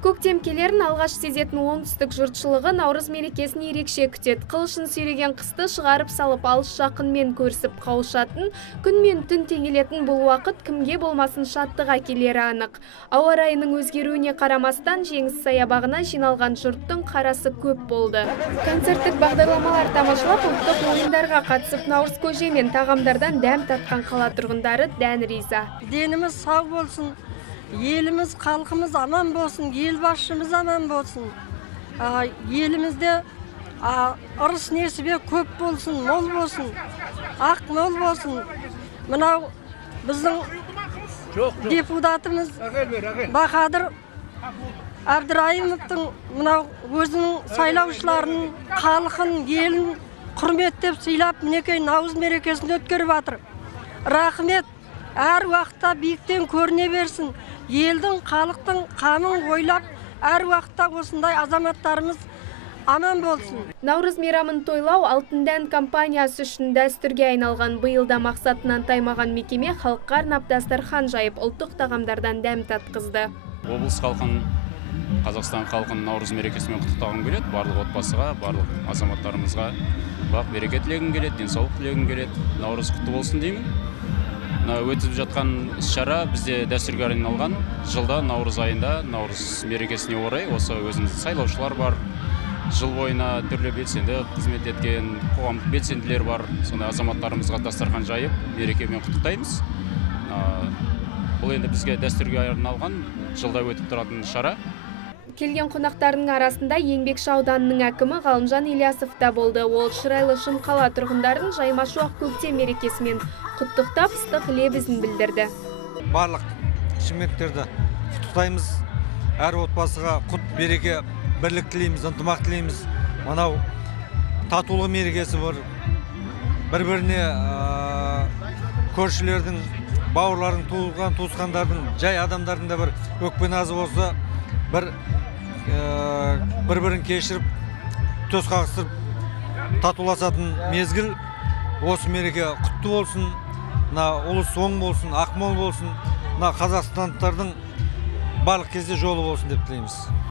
Көктем келерін алғаш сезетін оңтүстік жұртшылығы наурыз мерекесін ерекше күтеді. Қылышын сүйреген қысты шығарып салып, алыс жақынмен көрісіп қауышатын, күн мен түн теңелетін бұл уақыт кімге болмасын шаттық әкелері анық. Ауа райының өзгеруіне қарамастан Жеңіс саябағына жиналған жұрттың қарасы көп болды. Концерттік бағдарламалар тамашалап, ұлттық ойындарға қатысып, наурыз көже мен тағамдардан дәм татқан қала тұрғындары дән риза. Деніміз сау болсын. Еліміз, халқымыз аман болсын, елбасшымыз аман болсын. Елімізде ырыс несібе көп болсын, мол болсын, ақ мол болсын. Мынау біздің депутатымыз Бахадыр Әбдірайымовтың мынау өзінің сайлаушыларын, халқын, елін құрметтеп сыйлап, мінекей наурыз мерекесін өткеріп жатыр. Рахмет. Әр уақытта биіктен көріне берсін. Елдің, халықтың қамын ойлап, әр уақытта осындай азаматтарымыз аман болсын. Наурыз мейрамын тойлау Алтын дән компаниясы үшін дәстүрге айналған. Биылда мақсатынан таймаған мекеме халыққа арнап дастархан жайып, ұлттық тағамдардан дәм татқызды. Облыс халқын, Қазақстан халқын наурыз мерекесімен құттықтағым келеді. Барлық отбасыға, барлық азаматтарымызға бақ береке тілегім келеді, денсаулық тілегім келеді. Наурыз құтты болсын деймін. Өтіп жатқан іс-шара бізде дәстүрге айналған. Жылда наурыз айында, наурыз мерекесіне орай, осы өзімізде сайлаушылар бар. Жыл бойына түрлі белсенді қызмет еткен қоғамдық белсенділер бар. Сондай азаматтарымызға дастархан жайып, мерекемен құттықтаймыз. Бұл енді бізге дәстүрге айналған, жылда өтіп тұратын шара. Келген қонақтардың арасында Еңбекші ауданының әкімі Ғалымжан Ильясов та болды. Ол шырайлы шын қала тұрғындарын жайма-шуақ көктем мерекесімен құттықтап, ыстық лебізін білдірді. Барлық шымкенттіктерді құттықтаймыз. Әр отбасыға құт береке, бірлік тілейміз, ынтымақ тілейміз. Мынау татулық мерекесі бар. Бір-біріне көршілердің, бауырлардың, туылған туысқандардың, жай адамдардың да бір өкпе назы болса, бір-бірін кешіріп, төс қағыстырып, татуласатын мезгіл. Осы мереке құтты болсын, ұлыс оң болсын, ақмол болсын, қазақстандықтардың барлық кезде жолы болсын деп тілейміз.